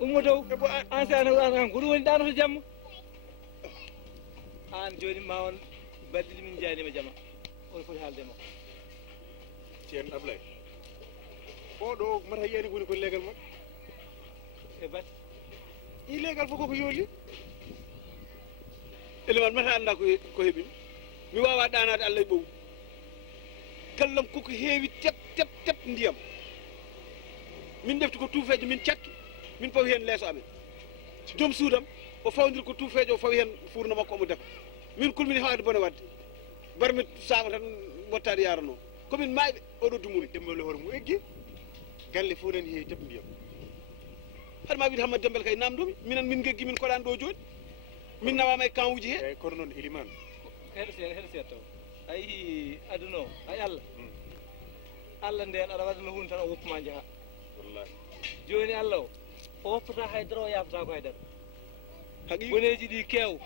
ummo dow an sa an ko ɗum woni ɗano to jamma an joni ma on balɗiɗi min janima jama on foti haalde makko ceerno Ablaye oɗo mata yiyani woni ko legal makko e bat i legal fof koko yooli eleman mata anda ko heeɓimi mi wawa ɗanade Allah e ɓow gallam koko heewi tep ndiyam min defti ko tuufeeje min cakki min pawi hen leeso amen joom suudam o fawdiri ko tuufeeje o fawi hen fuurno makko omo defa min kulmini hawde bone wadde barmi saama tan mottade yarano komin mayɓe oɗo dumuri dembele hoore mum eggi galle fof nani heewi teb ndiyam haɗa ma wiide Hammadou Dembel kay namdomi minen min geggi min koɗani ɗo joni min nawama e camp uji he eyyi kono noon Elimane heɗo seeɗa taw ayi aduna o ay Allah nden aɗa waɗano hunde tan o woppuma jaaha wallahi joni Allah o woppata haydara o yafata ko haydara haqiqa boneji ɗi keew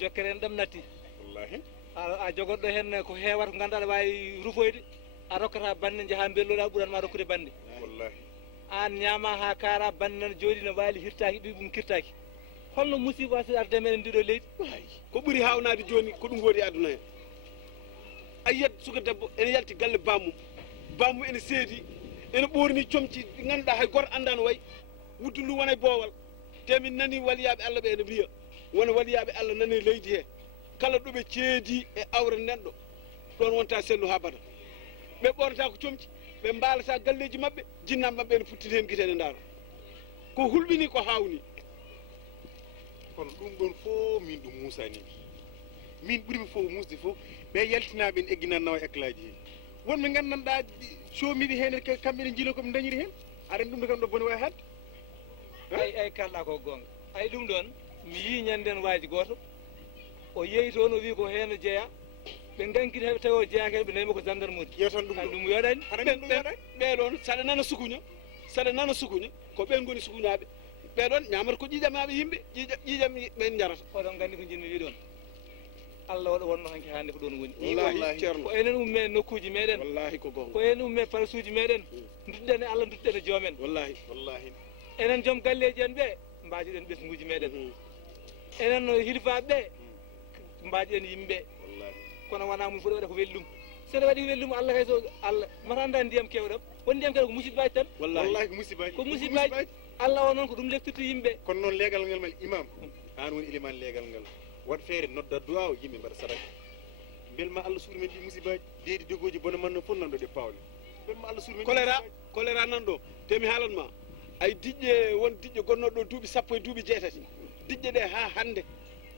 jokkere en ɗam natti wallahi a jogoɗɗo hen ko heewata ko ganduɗa aɗa wawi rufoyde a rokkata bande jaaha belloɗa ɓuuranma rokkude bande wallahi an ñaama ha kaara bande nan jooɗi no waali hirtaki ɓiɓum kirtaki holno musiba wasi arde meɗen ndiɗo leydi ko ɓuuri hawnade joni ko ɗum woodi aduna hen a yiyat suka debbo ene yalti galle bamum ene seedi ene ɓorni comci ɗi ganduɗa hay goto anda no wayi wuddu ndu wona e boowal te min nani waliyaɓe Allah ɓe ene mbiya wona waliyaɓe Allah nani e leydi he kala ɗoɓe ceedi e awre neɗɗo ɗon wonta sellu ha bada ɓe ɓornata ko comci ɓe mbalata galleji mabɓe jinnaɓe mabɓe ene puttiti hen guite ene daara ko hulɓini ko hawni kono ɗum ɗon fof min ɗum musani min ɓuurimi fof musde fof ɓe yaltinaɓe en egginan nawa éclaji he wonɓe gandanɗa somiɓe hen kamɓe ne jiilo koɓe dañiri hen aɗa ɗum ɗo kam ɗo bone wawi hadde ay kalɗa ko gonga ay ɗum ɗon mi yi ñanden waaji goto o yeeyi toon o wi ko hen jeeya ɓe gankiti heɓe tawi o jeeyaka ɓe nayimo ko gendarmerie yetan ɗum yoɗani ɓeɗon saɗa nana sukuña ko ɓen goni sukuñaɓe ɓeɗon ñamata ko ƴiƴamaɓe yimɓe ƴiƴam ɓen jarata oɗon gandi ko jinmi wi ɗon Allah waɗa wonno hanke hande ko ɗon woni wallahi ceerno ko enen umme e nokkuji meɗen wallahi ko gonga ko enen umme place uji meɗen dutɗen e Allah dutɗen e joomen wallahi enen joom galleji en ɓe mbajiɗen ɓesguji meɗen enen no hilfaɓe ɓe mbajiɗen yimɓe kono wona mum foti waɗa ko wellum seɗa waɗi ko wellum Allah kay so Allah mata anda ndiyam kewɗam won ndiyam kewɗam ko musibaji tan wallahi ko musibaji Allah o noon ko ɗum leftirta yimɓe kono noon leegal ngal mal imam an woni éliman leegal ngal waɗ feere nodda duwa o yimɓe mbaɗa sadaka belma Allah suuri men ɗi musibaji deedi dogoji bone man no fof nanɗo ɗe pawle belma Allah suuri men choléra nan ɗo te mi haalanma ay diƴƴe won diƴƴe gonnoɗo duuɓi sappo e duuɓi jeetati diƴƴe ɗe ha hande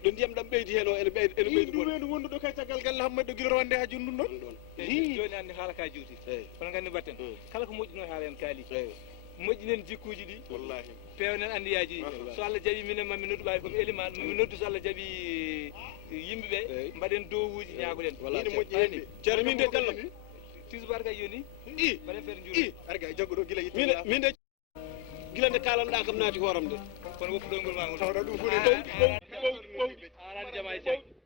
ɗo ndiyam ɗam ɓeydi hen o ene ɓeydi ɗum wondu ɗo kay caggal galle Hammadou Guilor wande ha joni ɗum ɗon joni andi haala ka juuti kono gandi batten kala ko moƴƴino haala en kaali moƴƴinen jikkuji ɗi wallahi pewnen andiyaji ɗi so Allah jaaɓi minen mami noddu ɓawi komi éliman mami noddu so Allah jaaɓi yimɓeɓe mbaɗen dowuji ñaagoɗen ine moƴƴi ceerno min de gallam tisubar kay yoni mbaɗen feere juuɗe arga jaggo ɗo guila yitte min de guila nde kalanɗa kam naati hooram de kono woppuɗolngol ma tawɗa ɗum fof alani jama e jaggi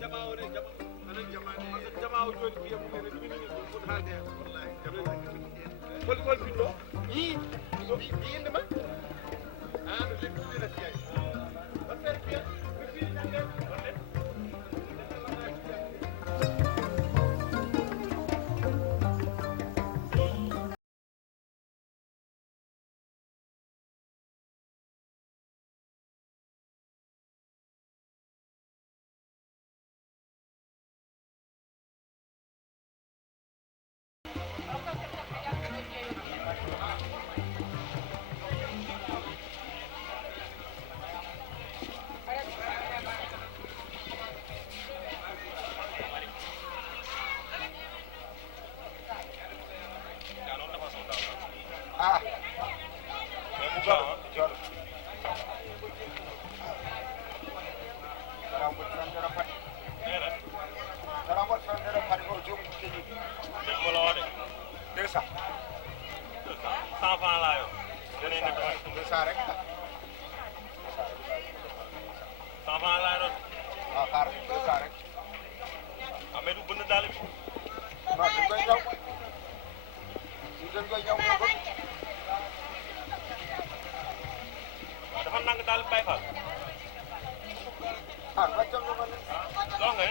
jama o ne jama anan jama jama o joni ko yemu ne ɗum ni ko foti haalde hen wallahi jama hol binɗo yinde ma no leppuɗina fiyay on feere fiya mi fiiri nande ah jor rambut sandera pat rambut sandera pat ko jom kini dem mo la wax de 200 100 francs la yo dene ne 200 rek 100 francs la do ah xaar 200 rek amé du bënd dal bi non dañ koy ñaw dañ koy ñaw ko dafa nang dal bay fa ah wàccam ñu man lo nga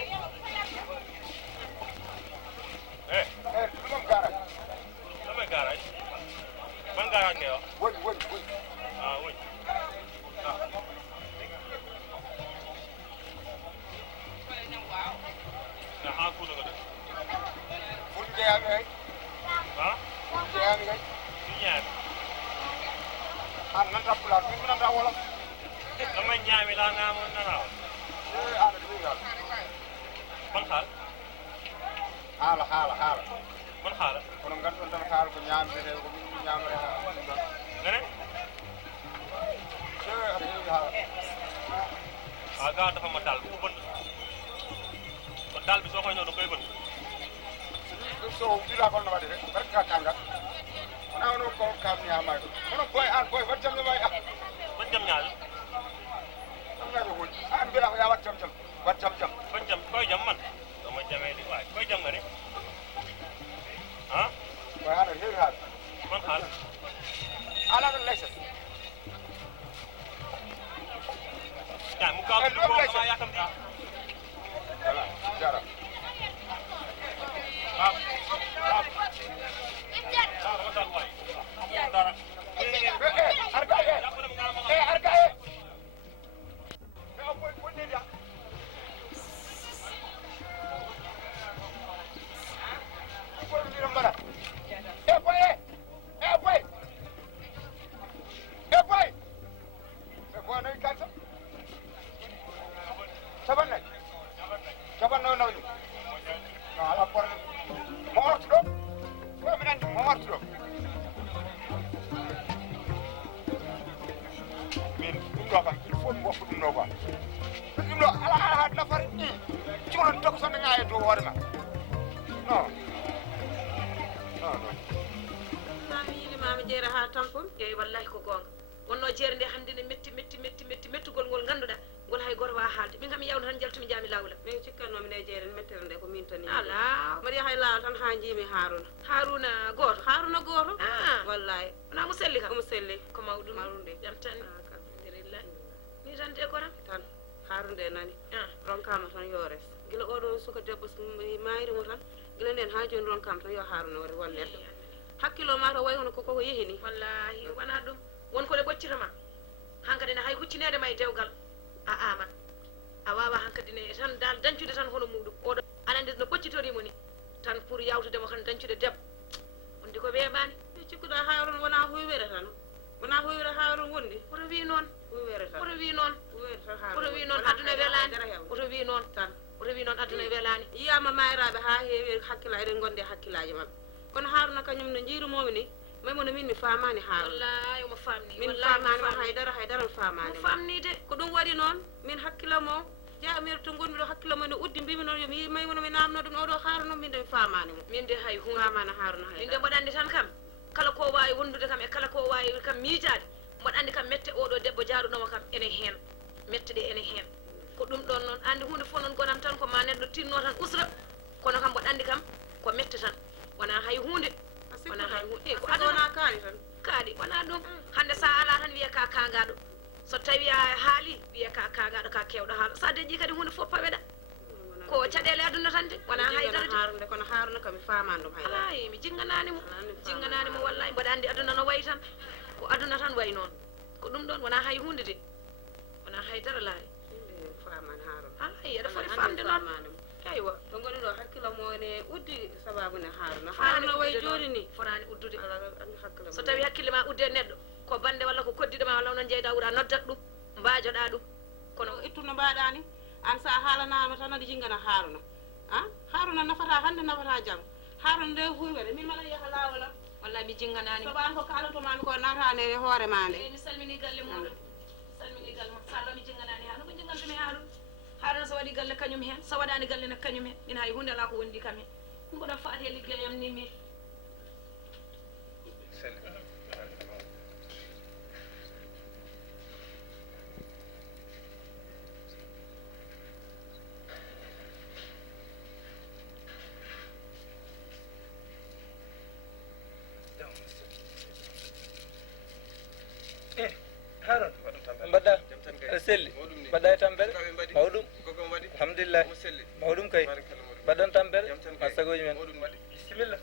lu moom garage damay garage ban garage ngay wax wëñ ah oui na ha ku nga def ful jeex ngay ha ful jeex ngay ni ñaar ah nan rappula mi nan da wala damay ñaami la nga mo na raw ah du ñal ban xal hala ban xal kono ngadon tan xaal ko ñaamde ko ñaamre ngene aga dafa ma dal bu bënd ko dal bi soo koy ñëw da koy bënd so dila ko no wadi rek barka tanga ona ono ko kam ni amay kono boy wat jam may ban jam ñaal am na ko an bila ko ya wat jam ban jam koy jam man dama jamee di waay koy jam nga ne ah boy ana hir hat man xaal ala no lesse ya mu gaaw du ko dama yakam di wala jara dama dal waay dara arga boy ne dia boy ni rambara boy no kansa saban no ala por mo orto ko mi nan mo orto min dum do kam il faut mo fu dum no quoi dum do ala nafar ni ci won tok so nga to wor ma non mami jeera ha tampon yeyi wallahi ko gonga wonno jeere nde hande ne mettugol ngol ganduɗa ngol hay goto wa haalde min kam mi yawno tan jaltumi jaami lawla min cikkannomi nde jeere mettere nde ko min tani ala mbaɗi yahay lawol tan ha jiimi haruna goto wallahi wona mo selli kam omo selli ko mawɗum mawɗum jam tan alhamdulillah ni tan de kora tan haruna nde nani ronkama tan yo res gila oɗo suka debbo mayirimo tan gila nden ha joni ronkama tan yo haruna wari wallede hakkilo ma to way hono koko yehi ni wallahi wona ɗum wonko ɗe ɓoccitama hankadi ne hay huccinede ma e dewgal a aman a wawa hankadi ne tan dal dancude tan hono muɗum oɗo anande no ɓoccitorimo ni tan pour yawtudemo tan dancude debbo wondi ko weeɓani cikkuɗa hawron wona huywere tan wona huywere hawron wondi oto wi noon huywere tan oto wi noon oto wi noon aduna welani oto wi noon tan oto wi noon aduna welani yiyama mayraɓe ha heewi hakkilla eɗen gonde hakkillaji mabɓe kono haruna kañum no jiirumomi ni maymono min mi famani haruna wallahi omo famni min famani ma haydara mi famani mo famnide ko ɗum waɗi noon min hakkilla mo jaamir to gonmi ɗo hakkilla mo no uddi mbimi noon yomi maymono mi namno ɗum oɗo haruna min de mi famani mo min de hay hunde famani haruna hay min de mbaɗa andi tan kam kala ko wawi wondude kam e kala ko wawi kam miijade mbaɗa andi kam mette oɗo debbo jaaruɗoma kam ene hen mette ɗe ene hen ko ɗum ɗon noon andi hunde fof noon gonam tan ko ma neɗɗo tinno tan usra kono kam mbaɗa andi kam ko mette tan wona hay hunde wona hay hunde ko aduna kaali tan kaali wona ɗum hande sa ala tan wiya ka kagaɗo so tawi a haali wiya ka kagaɗo ka kewɗo haala sa deƴƴi kadi hunde fof paweɗa ko caɗele aduna tan de wona haydara kono haruna kam mi famani ɗum haydara ay mi jingananimo wallahi mbaɗa andi aduna no wayi tan ko aduna tan wayi noon ko ɗum ɗon wona hay hunde de wona haydara laari famani haruna ay aɗa foti famde noon aywa to ngoni ɗo hakkilo mo ne uddi sababu ne haruna way joni ni forani uddude so tawi hakkille ma udde neɗɗo ko bande walla ko koddiɗo ma walla onon jeyɗa wuura noddat ɗum mbajoɗa ɗum kono ittuno mbaɗani an sa haalanama tan aɗa jingana haruna haruna nafata hande nafata jam haruna nde huywere min mala yaha lawola wallahi mi jinganani soɓan ko kalatomami ko natane e hoore ma nde mi salmini galle muɗum mi salmini galle mo sa ɗo mi jinganani ha no ko jingantumi haɗum haɗon so waɗi galle kañum hen so waɗani galle ne kañum hen min hay hunde ala ko wondi kam hen ɗum ko ɗon faati e liggey yam ni min haron mbaɗɗa aɗa selli mbaɗɗa e tampere mawɗum alhamdulillah mawɗum kay mbaɗɗon tampere ma sagoji men bisimilla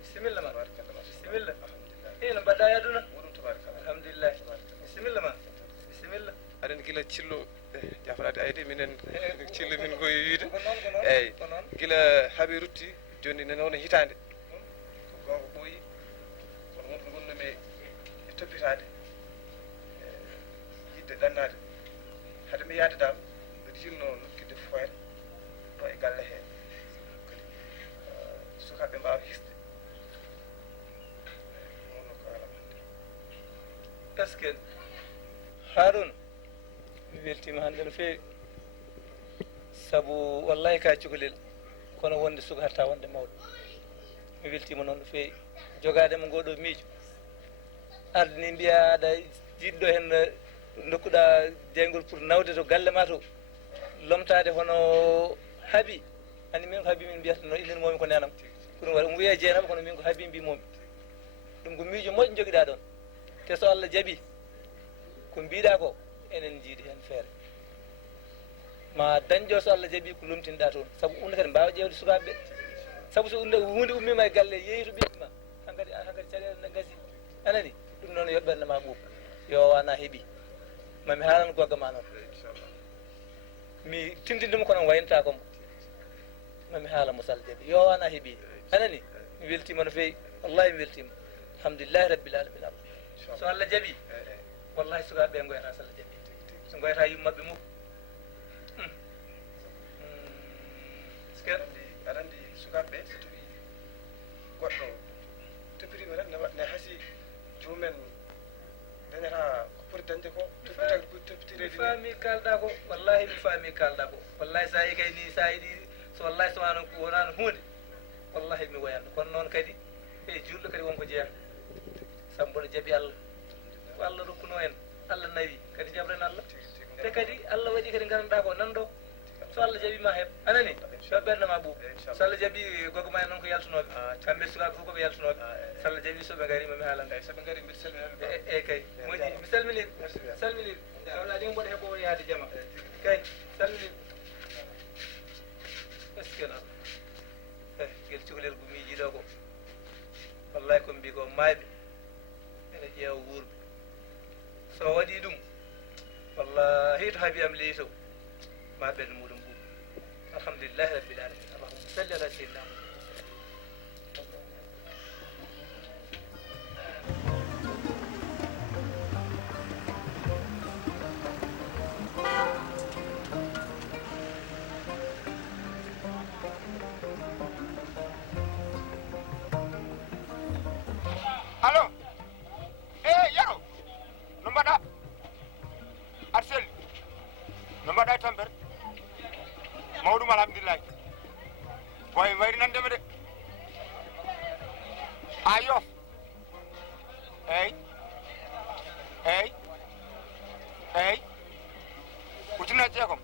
bisimilla ma bisimilla no mbaɗɗa e aduna alhamdulillah bisimilla ma bisimilla aɗen gila cillo jafanade ayde minen cillo min koye wiide eyyi gila haaɓe rutti joni nene wona hitande ko gonga ɓooyi kono wonɓe gonnomi e toppitade yidde ɗannade hade mi yaade dal mbiɗa jinno nokkidde foyre ɗo e galle he kadi sukaɓe mbawa hisde wonno ko alam hande est ce que harouna mi weltima hande no feewi saabu wallahi ka cukalel kono wonde suka hatta wonde mawɗo mi weltima noon no feewi jogadema ngoɗo miijo arde ni mbiya aɗa jiɗɗo hen dokkuɗa jeygol pour nawde to galle ma to lomtade hono haabi andi min ko haabi min mbiyata no innirmomi ko nenam ko ɗum waɗa ɗum wiye jeenaɓe kono min ko haabi mbimomi ɗum ko miijo moƴƴo joguiɗa ɗon te so Allah jaaɓi ko mbiɗa ko enen jiiɗi hen feere ma dañƴo so Allah jaaɓi ko lomtinɗa toon saabu ɗum kadi mbawa ƴewde sukaɓeɓe saabu so hunde ummima e galle yeeyi to ɓiɗɗima hankkadi caɗele ne gasi anani ɗum noon yo ɓerde ma ɓuuɓ yo wana heeɓi mami haalano gogga ma noon mi tindindimo kono waynata komo mami haalamo so Allah jaaɓi yo wana heeɓi anani mi weltima no feewi wallahi mi weltima alhamdulillahi rabbil alamina so Allah jaaɓi wallahi sukaɓeɓe goyata so Allah jaaɓi so goyata yummaɓe mum aɗa andi sukaɓeɓe so tawi goɗɗo toppirima tan ne haasi jomumen dañata ko poti dañde ko toppitireɗi mi faami kalɗa ko wallahi mi faami kalɗa ko wallahi sa yi kay ni sa yiɗi so wallahi so wonano hunde wallahi mi woyanno kono noon kadi e julɗo kadi wonko jeeya saabu mboɗo jaaɓi Allah ko Allah rokkuno en Allah nawi kadi jabren Allah te kadi Allah waɗi kadi ganduɗa ko nanɗo so Allah jaaɓima heeb anani so ɓerdema ɓuuɓ so Allah jaaɓi gogo ma en noon ko yaltunoɓe kamɓe sukaɓe fof koɓe yaltunoɓe so Allah jaaɓi soɓe gari mami haalande soɓe gari mbiɗa salmina eyyi kay moƴƴi mi salminir salminir sawla ɗin mboɗo heeɓo yaade jama kay salminir est ce que noon guel cukalel ko miijiɗo ko wallahi komi mbi ko mayɓe ene ƴeewa wuurɓe so waɗi ɗum wallahi to haabi am leytow ma ɓerde muɗum ɓuuɓ alhamdulillahi rabbil alamin allahumma salli ala seydina allo yaro no mbaɗa aɗa selli no mbaɗa e tampere mawɗum alhamdulillahi boy wayri nandema de a yof eyyi ujunnaje jeegom